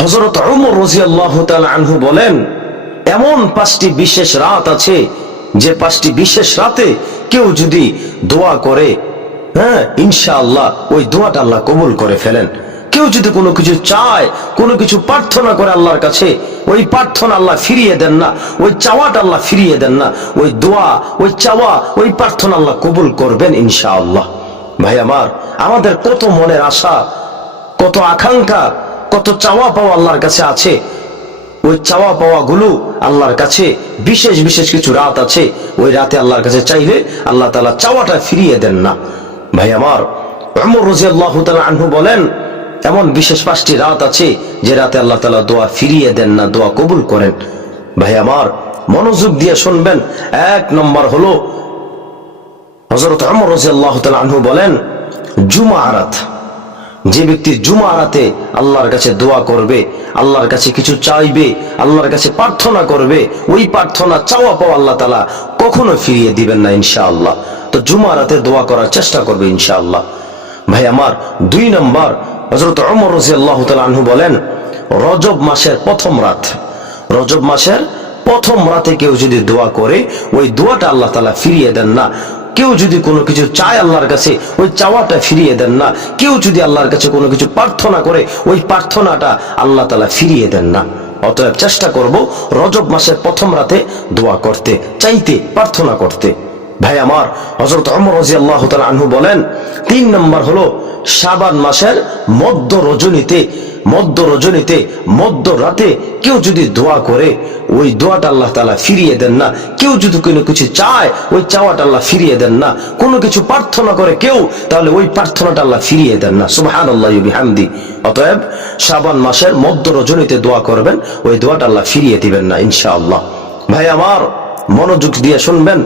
হজরত উমর রাজিয়াল্লাহু তাআলা আনহু বলেন, এমন পাঁচটি বিশেষ রাত আছে, যে পাঁচটি বিশেষ রাতে কেউ যদি দোয়া করে হ্যাঁ ইনশাআল্লাহ ওই দোয়াটা আল্লাহ কবুল করে ফেলেন। কেউ যদি কোনো কিছু চায়, কোনো কিছু প্রার্থনা করে আল্লাহর কাছে, ওই প্রার্থনা আল্লাহ ফিরিয়ে দেন না, ওই চাওয়াটা আল্লাহ ফিরিয়ে দেন না, ওই দোয়া, ওই চাওয়া, ওই প্রার্থনা আল্লাহ কবুল করবেন ইনশাআল্লাহ। ভাই আমার, আমাদের কত মনের আশা, কত আকাঙ্ক্ষা কত চাওয়া পাওয়া আল্লাহর কাছে আছে, ওই চাওয়া পাওয়া গুলো আল্লাহর কাছে, বিশেষ বিশেষ কিছু রাত আছে, ওই রাতে আল্লাহর কাছে চাইলে আল্লাহ তালা চাওয়াটা ফিরিয়ে দেন না। ভাই আমার অমর রাজি আল্লাহ আনহু বলেন, এমন বিশেষ পাঁচটি রাত আছে যে রাতে আল্লাহ তালা দোয়া ফিরিয়ে দেন না, দোয়া কবুল করেন। ভাই আমার, মনোযোগ দিয়ে শুনবেন, এক নম্বর হলো হজরত অমর রাজি আল্লাহ আনহু বলেন জুমা আরাত যে ব্যক্তি জুমা রাতে আল্লাহর কাছে দোয়া করবে, আল্লাহর কাছে কিছু চাইবে, আল্লাহর কাছে প্রার্থনা করবে, ওই প্রার্থনা, চাওয়া পাওয়া আল্লাহ তালা কখনো ফিরিয়ে দিবেন না ইনশাআল্লাহ। তো জুমা রাতে দোয়া করার চেষ্টা করবে ইনশাআল্লাহ। ভাই আমার, দুই নম্বর হজরত অমর রসি আল্লাহ আনহু বলেন, রজব মাসের প্রথম রাত। রজব মাসের প্রথম রাতে কেউ যদি দোয়া করে, ওই দোয়াটা আল্লাহ তালা ফিরিয়ে দেন না। কেউ যদি কোনো কিছু চায় আল্লাহর কাছে, ওই চাওয়াটা ফিরিয়ে দেন না। কেউ যদি আল্লাহর কাছে কোনো কিছু প্রার্থনা করে, ওই প্রার্থনাটা আল্লাহ তালা ফিরিয়ে দেন না। অতএব চেষ্টা করব রজব মাসের প্রথম রাতে দোয়া করতে, চাইতে, প্রার্থনা করতে। ভাই আমার হজরত অমর রাজি আল্লাহ আনহু বলেন, তিন নম্বর হলো শাবান মাসের মধ্য রজনীতে মধ্য রজনীতে, মধ্য রাতে কেউ যদি দোয়া করে, ওই দোয়াটা আল্লাহ তালা ফিরিয়ে দেন না। কেউ যদি কোনো কিছু চায়, ওই চাওয়াটা আল্লাহ ফিরিয়ে দেন না। কোনো কিছু প্রার্থনা করে কেউ, তাহলে ওই প্রার্থনাটা আল্লাহ ফিরিয়ে দেন না। সুবাহান আল্লাহ হামদি অতএব শাবান মাসের মধ্য রজনীতে দোয়া করবেন, ওই দোয়াটা আল্লাহ ফিরিয়ে দিবেন না, ইনশাআল্লাহ। ভাই আমার, মনোযোগ দিয়ে শুনবেন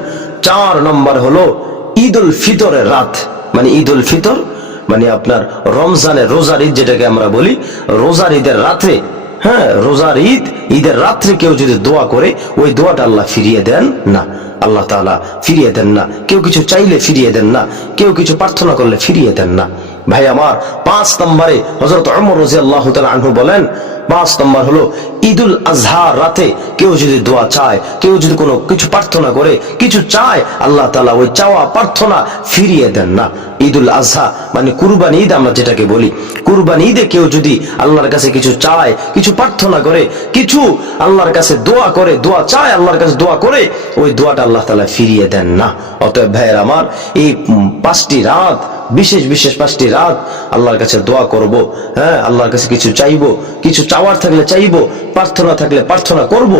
চার নম্বর হলো ঈদ উল ফিতরের রাত। মানে ঈদ উল ফিতর মানে আপনার রমজানের রোজার ঈদ যেটাকে আমরা বলি, রোজার ঈদের রাত্রে হ্যাঁ রোজার ঈদ, ঈদের রাত্রে কেউ যদি দোয়া করে, ওই দোয়াটা আল্লাহ ফিরিয়ে দেন না। আল্লাহ তাআলা ফিরিয়ে দেন না। কেউ কিছু চাইলে ফিরিয়ে দেন না। কেউ কিছু প্রার্থনা করলে ফিরিয়ে দেন না। ভাই আমার, পাঁচ নম্বরে হজরত অমর রাজি আল্লাহ আনহু বলেন, পাঁচ নম্বর হলো ঈদুল আজহার রাতে কেউ যদি দোয়া চায়, কেউ যদি কোনো কিছু প্রার্থনা করে, কিছু চায়, আল্লাহ তালা ওই চাওয়া প্রার্থনা ফিরিয়ে দেন না। ঈদুল আজহা মানে কুরবানি ঈদ আমরা যেটাকে বলি। কুরবানি ঈদে কেউ যদি আল্লাহর কাছে কিছু চায়, কিছু প্রার্থনা করে, কিছু আল্লাহর কাছে দোয়া করে, দোয়া চায়, আল্লাহর কাছে দোয়া করে, ওই দোয়াটা আল্লাহ তালা ফিরিয়ে দেন না। অতএব ভাইয়ের আমার, এই পাঁচটি রাত বিশেষ বিশেষ পাঁচটি রাত আল্লাহর কাছে দোয়া করব হ্যাঁ আল্লাহর কাছে কিছু চাইব, কিছু চাওয়ার থাকলে চাইব, প্রার্থনা থাকলে প্রার্থনা করব।